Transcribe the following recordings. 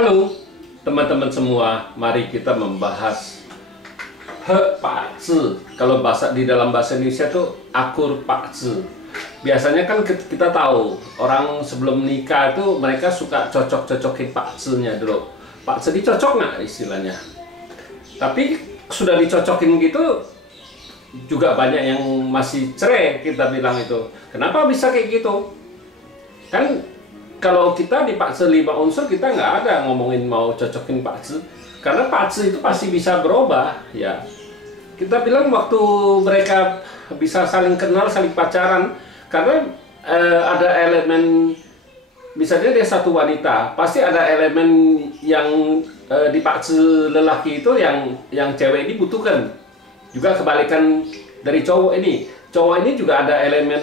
Halo teman-teman semua, mari kita membahas pakzi. Kalau di dalam bahasa Indonesia tuh akur pakzi. Biasanya kan kita tahu orang sebelum nikah itu mereka suka cocok-cocokin pakzinya dulu. Pakzi dicocok nggak istilahnya? Tapi sudah dicocokin gitu juga banyak yang masih cerai, kita bilang itu. Kenapa bisa kayak gitu? Kan kalau kita di pakzi 5 unsur kita nggak ada ngomongin mau cocokin pakzi, karena pakzi itu pasti bisa berubah ya. Kita bilang waktu mereka bisa saling kenal, saling pacaran, karena ada elemen, misalnya dia satu wanita, pasti ada elemen yang di pakzi lelaki itu yang cewek ini butuhkan. Juga kebalikan dari cowok ini juga ada elemen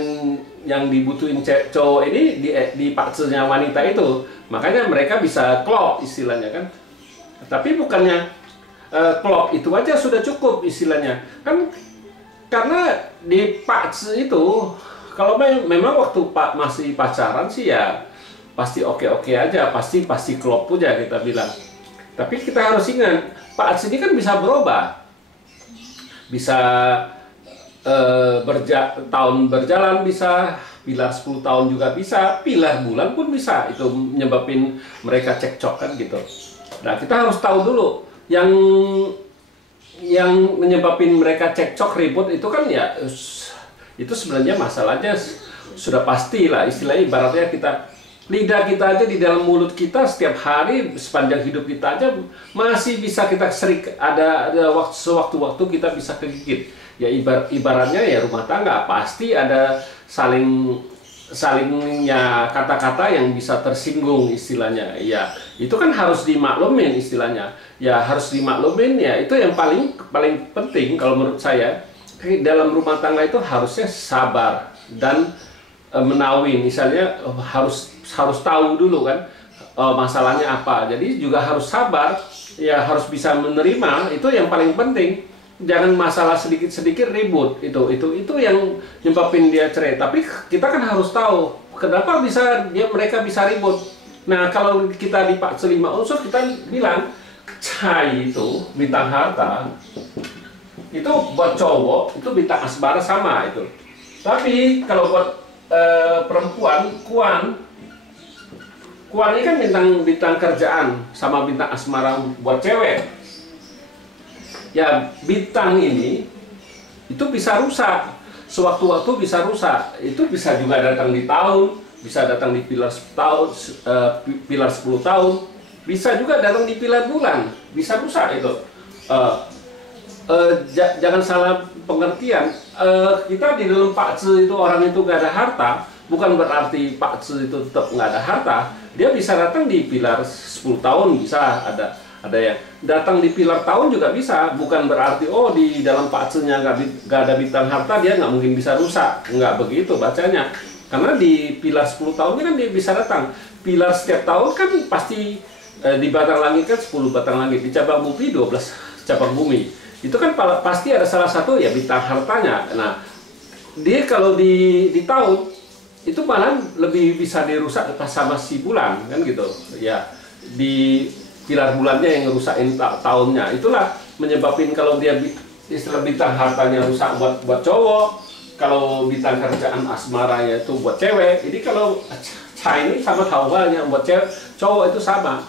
yang dibutuhin cowok ini di pakzinya wanita itu. Makanya mereka bisa klop istilahnya kan. Tapi bukannya klop itu aja sudah cukup istilahnya kan, karena di pakzi itu kalau memang waktu masih pacaran sih ya pasti oke-oke aja, pasti klop aja kita bilang. Tapi kita harus ingat pakzi ini kan bisa berubah, bisa tahun berjalan, bisa pilar 10 tahun juga bisa, pilar bulan pun bisa. Itu menyebabkan mereka cekcok kan gitu. Nah, kita harus tahu dulu yang menyebabkan mereka cekcok, ribut itu kan ya itu sebenarnya masalahnya sudah pasti lah. Istilahnya ibaratnya lidah kita aja di dalam mulut kita setiap hari sepanjang hidup kita aja masih bisa kita ada sewaktu-waktu kita bisa kegigit. Ya ibaratnya ya rumah tangga pasti ada salingnya kata-kata yang bisa tersinggung istilahnya. Ya itu kan harus dimaklumin istilahnya. Ya harus dimaklumin, ya itu yang paling penting kalau menurut saya. Dalam rumah tangga itu harusnya sabar dan menawi, misalnya harus tahu dulu kan masalahnya apa. Jadi juga harus sabar, ya harus bisa menerima, itu yang paling penting. Jangan masalah sedikit-sedikit ribut, itu yang nyebabin dia cerai. Tapi kita kan harus tahu kenapa mereka bisa ribut. Nah, kalau kita di pakzi 5 unsur, kita bilang cai itu bintang harta, itu buat cowok itu bintang asmara sama itu. Tapi kalau buat perempuan, kuan ini kan bintang kerjaan sama bintang asmara buat cewek. Ya bintang ini itu bisa rusak, sewaktu-waktu bisa rusak. Itu bisa juga datang di tahun, bisa datang di pilar 10 tahun, bisa juga datang di pilar bulan, bisa rusak itu. Jangan salah pengertian, kita di dalam pakzi itu orang itu gak ada harta, bukan berarti pakzi itu tetap nggak ada harta. Dia bisa datang di pilar 10 tahun, bisa ada yang datang di pilar tahun juga bisa. Bukan berarti di dalam pakzinya nggak ada bintang harta dia nggak mungkin bisa rusak, nggak begitu bacanya. Karena di pilar 10 tahunnya kan dia bisa datang. Pilar setiap tahun kan pasti di batang langit kan 10 batang langit, di cabang bumi 12 cabang bumi. Itu kan pasti ada salah satu ya bintang hartanya. Nah, dia kalau di tahun itu malah lebih bisa dirusak pas sama si bulan kan gitu. Ya di pilar bulannya yang ngerusakin tahunnya. Itulah menyebabkan kalau dia istilah bintang hartanya rusak buat cowok, kalau bintang kerjaan asmaranya itu buat cewek. Jadi kalau ini sama taubalnya buat cowok itu sama.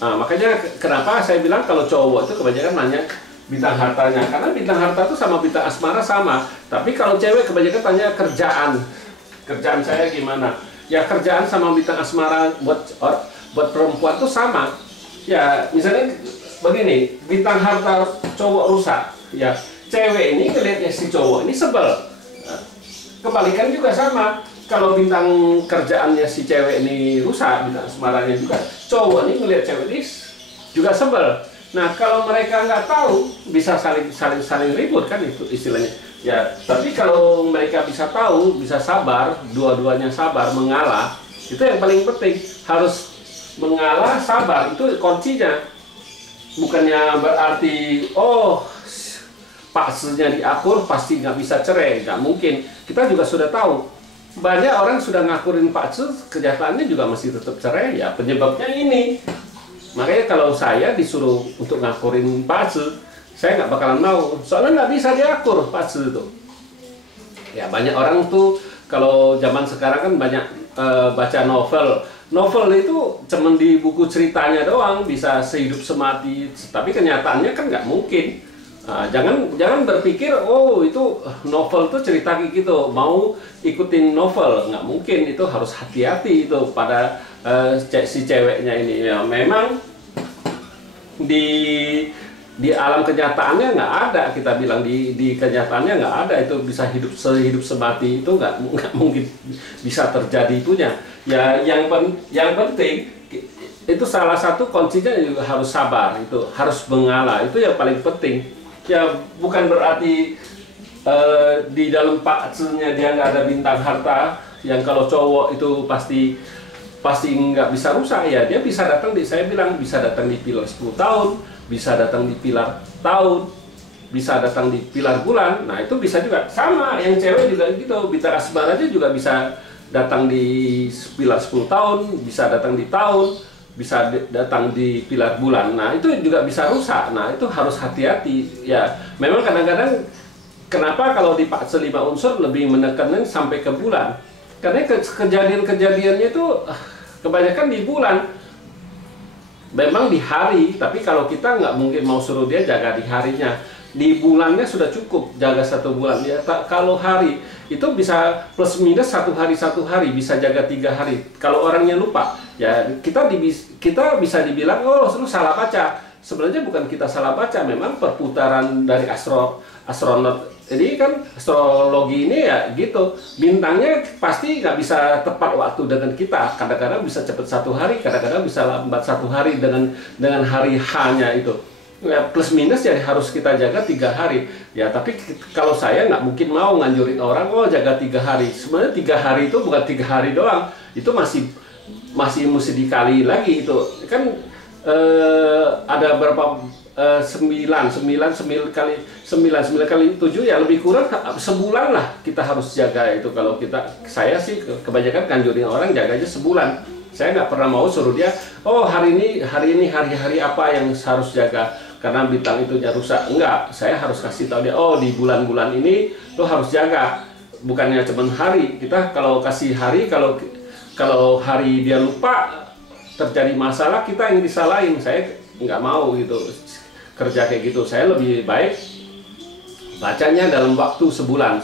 Nah, makanya kenapa saya bilang kalau cowok itu kebanyakan nanya bintang hartanya, karena bintang harta itu sama bintang asmara sama. Tapi kalau cewek kebanyakan tanya kerjaan saya gimana. Ya kerjaan sama bintang asmara buat perempuan itu sama. Ya misalnya begini, bintang harta cowok rusak, ya cewek ini ngelihatnya si cowok ini sebel. Nah, kebalikan juga sama, kalau bintang kerjaannya si cewek ini rusak, bintang asmaranya juga, cowok ini ngelihat cewek ini juga sebel. Nah, kalau mereka nggak tahu, bisa saling ribut kan, itu istilahnya. Ya, tapi kalau mereka bisa tahu, bisa sabar, dua-duanya sabar, mengalah, itu yang paling penting. Harus mengalah, sabar, itu kuncinya. Bukannya berarti, pakzinya diakur, pasti nggak bisa cerai, nggak mungkin. Kita juga sudah tahu, banyak orang sudah ngakurin pakzi, kenyataannya juga masih tetap cerai, ya penyebabnya ini. Makanya kalau saya disuruh untuk ngakurin Pak Ce, saya nggak bakalan mau. Soalnya nggak bisa diakur Pak Ce itu. Ya banyak orang tuh kalau zaman sekarang kan banyak baca novel. Novel itu cuman di buku ceritanya doang, bisa sehidup semati. Tapi kenyataannya kan nggak mungkin. Nah, jangan berpikir oh itu novel tuh cerita kayak gitu, mau ikutin novel, nggak mungkin. Itu harus hati-hati itu pada si ceweknya ini. Ya memang di alam kenyataannya nggak ada, kita bilang di kenyataannya nggak ada itu bisa sehidup semati, itu nggak mungkin bisa terjadi itunya. Ya yang penting itu salah satu kuncinya juga harus sabar, itu harus mengalah, itu yang paling penting. Ya bukan berarti di dalam Pak Ce-nya dia nggak ada bintang harta, yang kalau cowok itu pasti nggak bisa rusak. Ya dia bisa datang saya bilang bisa datang di pilar 10 tahun, bisa datang di pilar tahun, bisa datang di pilar bulan. Nah itu bisa juga sama, yang cewek juga gitu, bintang asmara aja juga bisa datang di pilar 10 tahun, bisa datang di tahun, bisa datang di pilar bulan. Nah itu juga bisa rusak. Nah itu harus hati-hati. Ya memang kadang-kadang kenapa kalau di Pak Ce 5 unsur lebih menekankan sampai ke bulan, karena kejadian-kejadiannya itu kebanyakan di bulan. Memang di hari, tapi kalau kita nggak mungkin mau suruh dia jaga di harinya. Di bulannya sudah cukup jaga 1 bulan. Ya, kalau hari itu bisa plus minus 1 hari, bisa jaga 3 hari. Kalau orangnya lupa, ya kita bisa dibilang oh lu salah baca. Sebenarnya bukan kita salah baca, memang perputaran dari astronot. Jadi kan astrologi ini ya gitu, bintangnya pasti nggak bisa tepat waktu dengan kita. Kadang-kadang bisa cepat 1 hari, kadang-kadang bisa lambat 1 hari dengan hari H-nya itu. Ya, plus minus ya harus kita jaga 3 hari. Ya tapi kalau saya nggak mungkin mau nganjurin orang oh jaga 3 hari. Sebenarnya 3 hari itu bukan 3 hari doang, itu masih mesti dikali lagi itu kan. Ada berapa 9 kali 7 ya lebih kurang sebulan lah kita harus jaga itu. Kalau saya sih kebanyakan kanjurin orang jaga aja sebulan. Saya nggak pernah mau suruh dia oh hari ini hari apa yang harus jaga karena bintang itu rusak. Enggak, saya harus kasih tahu dia oh di bulan-bulan ini lo harus jaga. Bukannya cuma hari, kita kalau kasih hari, kalau hari dia lupa terjadi masalah, kita yang disalahin. Saya nggak mau gitu kerja kayak gitu. Saya lebih baik bacanya dalam waktu sebulan.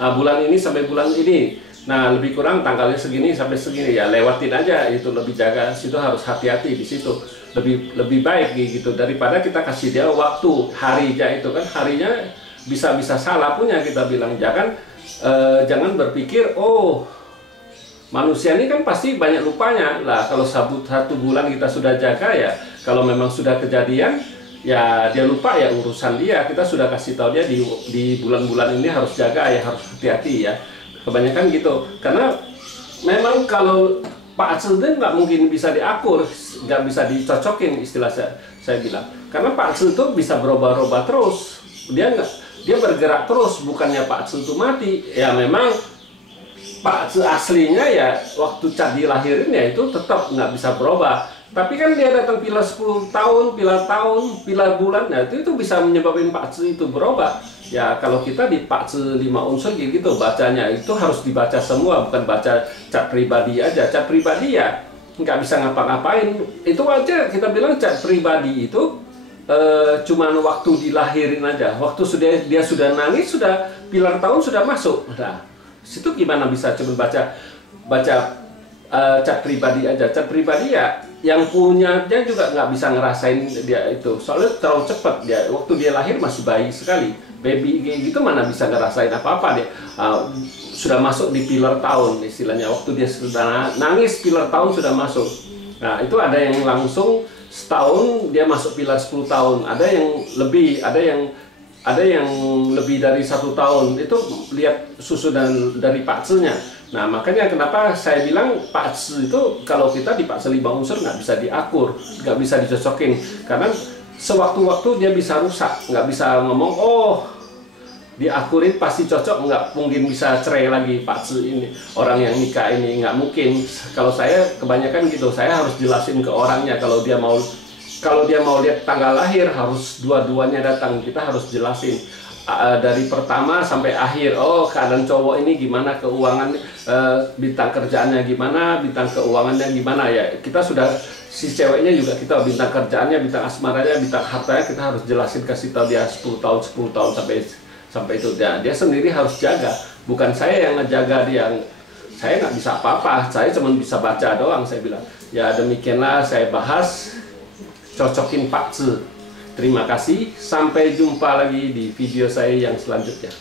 Nah, bulan ini sampai bulan ini. Nah, lebih kurang tanggalnya segini sampai segini ya lewatin aja itu, lebih jaga situ, harus hati-hati di situ. Lebih baik gitu daripada kita kasih dia waktu harinya itu kan, harinya bisa salah punya. Kita bilang jangan berpikir oh manusia ini kan pasti banyak lupanya lah. Kalau 1 bulan kita sudah jaga ya, kalau memang sudah kejadian ya dia lupa ya urusan dia. Kita sudah kasih tahu dia di bulan-bulan ini harus jaga ya, harus hati-hati ya. Kebanyakan gitu, karena memang kalau Pak Ce nggak mungkin bisa diakur, nggak bisa dicocokin istilah saya bilang. Karena Pak Ce itu bisa berubah-ubah terus, dia bergerak terus, bukannya Pak Ce itu mati. Ya memang Pak Ce aslinya ya waktu Cat dilahirin ya itu tetap nggak bisa berubah. Tapi kan dia datang pilar 10 tahun, pilar bulan, nah itu bisa menyebabkan Pak Ce itu berubah. Ya kalau kita di Pak Ce 5 unsur gitu bacanya itu harus dibaca semua, bukan baca Cat pribadi aja. Cat pribadi ya nggak bisa ngapa-ngapain. Itu aja kita bilang Cat pribadi itu cuman waktu dilahirin aja. Waktu dia sudah nangis, sudah pilar tahun sudah masuk. Nah, situ gimana bisa coba baca Cat pribadi aja. Cat pribadi ya yang punyanya juga nggak bisa ngerasain dia itu, soalnya terlalu cepat. Dia waktu dia lahir masih bayi sekali, baby gitu, mana bisa ngerasain apa-apa dia. Sudah masuk di pilar tahun istilahnya, waktu dia sudah nangis pilar tahun sudah masuk. Nah itu ada yang langsung setahun dia masuk pilar 10 tahun, ada yang lebih, ada yang lebih dari 1 tahun. Itu lihat susunan dari Pak Ce-nya. Nah makanya kenapa saya bilang Pak Ce itu kalau kita di Pak Ce 5 unsur nggak bisa diakur, nggak bisa dicocokin, karena sewaktu-waktu dia bisa rusak, nggak bisa ngomong oh diakurin pasti cocok, nggak mungkin bisa cerai lagi Pak Tzu ini, orang yang nikah ini nggak mungkin. Kalau saya kebanyakan gitu, saya harus jelasin ke orangnya kalau dia mau lihat tanggal lahir harus dua-duanya datang, kita harus jelasin dari pertama sampai akhir. Oh, keadaan cowok ini gimana, keuangan, bintang kerjaannya gimana, bintang keuangannya gimana ya. Kita sudah, si ceweknya juga kita bintang kerjaannya, bintang asmaranya, bintang hartanya kita harus jelasin, kasih tahu dia 10 tahun sampai itu dia sendiri harus jaga, bukan saya yang ngejaga dia. Saya nggak bisa apa-apa, saya cuma bisa baca doang. Saya bilang ya demikianlah saya bahas cocokin Pak Tzu. Terima kasih, sampai jumpa lagi di video saya yang selanjutnya.